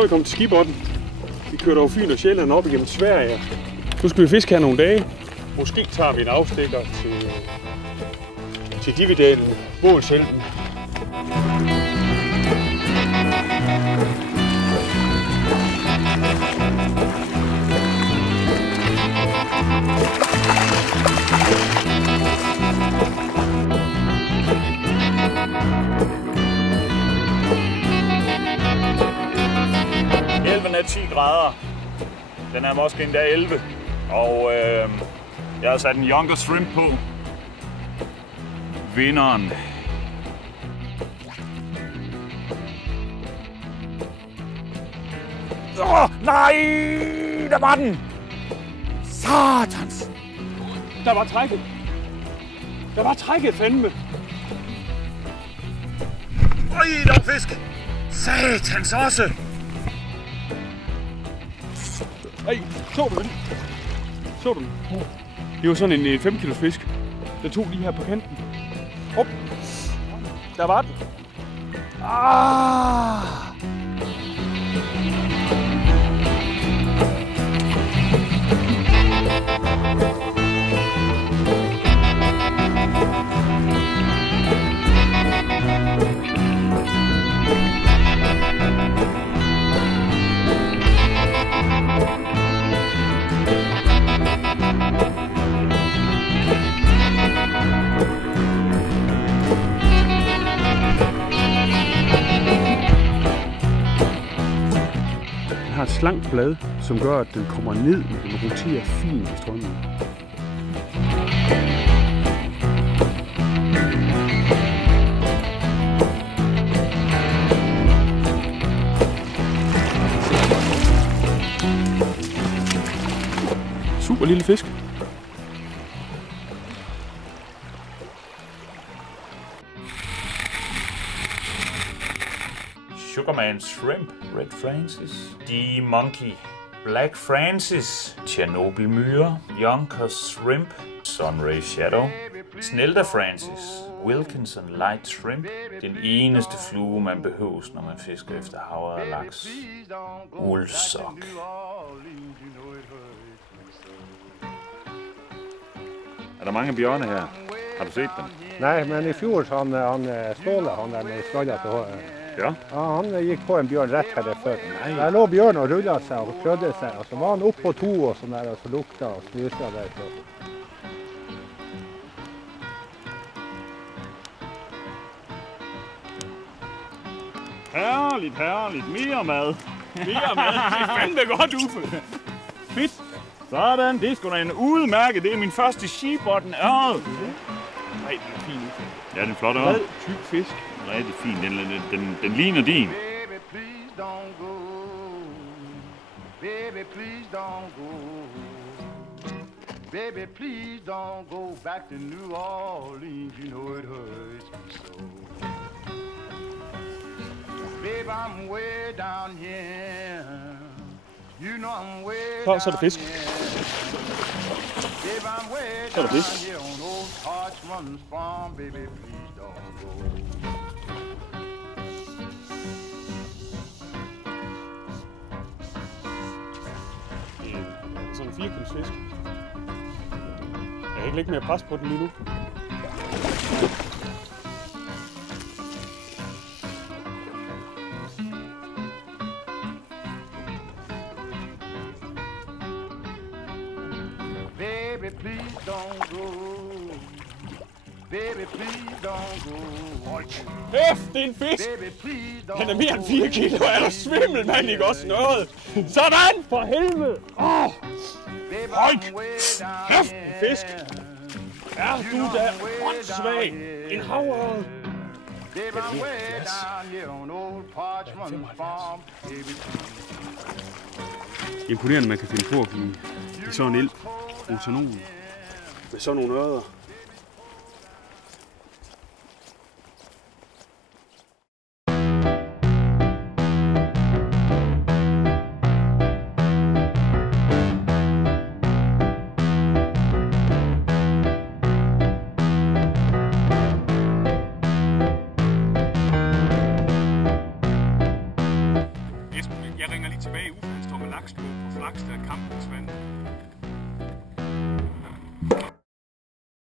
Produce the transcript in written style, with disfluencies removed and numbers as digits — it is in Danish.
Så er vi kommet til Skibotten. Vi kørte over Fyn og Sjælland op igennem Sverige. Nu skal vi fiske her nogle dage. Måske tager vi en afstikker til Dividalen, Bålselten. Elven er 10 grader. Den er måske endda 11. Og jeg har sat en Younger Shrimp på. Vinderen. Nej! Der var den! Satans! Der var trækket. Der var trækket fandme. Øj, der var fisk! Satans også! Ej, så du den? Så du den? Det var sådan en 5 kilos fisk. Der tog lige her på kanten. Hop! Der var den. Ah! Den har et slankt blad, som gør, at den kommer ned, og den roterer fint i strømmen. Super lille fisk. Sugarman Shrimp, Red Francis, D Monkey, Black Francis, Chernobyl Myre, Younger Shrimp, Sunray Shadow, Snelda Francis, Wilkinson Light Shrimp, den eneste flue man behøves, når man fisker efter havre og laks, Ulsok. Er der mange bjørne her? Har du set dem? Nej, men i fjor han Ståle, han der med skalla til håret. Ja. Ja, han gikk på en bjørn rett her før. Der lå bjørn og rullet seg og klødde seg, og så var han oppe på 2 og sånn der, og så lukta og snusa der. Herligt, herligt. Mere mad. Mere mad. Det er fandme godt, Uffe. Fedt. Sådan, det er sgu da en udmærket. Det er min første Skibotten ørred. Nej, den er fin. Ja, den er flot ørred. Bred, tyk fisk. Rigtig fin. Den ligner din. Baby, please don't go. Baby, please don't go. Baby, please don't go back to New Orleans. You know it hurts me so. Baby, I'm way down here. You know I'm way down Så er der fisk. Baby, I'm way Så er der down fisk. here on old Hodgman's farm. Baby, please don't go. Sådan en 4 kilos fisk. Jeg kan ikke lægge mere pres på den lige nu. Baby, please don't go. Baby, please don't go. Hæft, det er en fisk! Baby, please don't Den er mere end 4 kilo. Er du svimmel, mand? Ikke også noget? Sådan! For helvede! Åh! Baby, Højk! I'm way down Kæft, here. en fisk! Er du da åndssvag? En havørred! Baby, I'm way down here on old Hodgman's farm. Baby, Imponerende, man kan finde på at give sådan en elv rotanon med sådan nogle ørreder. laks, der er kampensvand.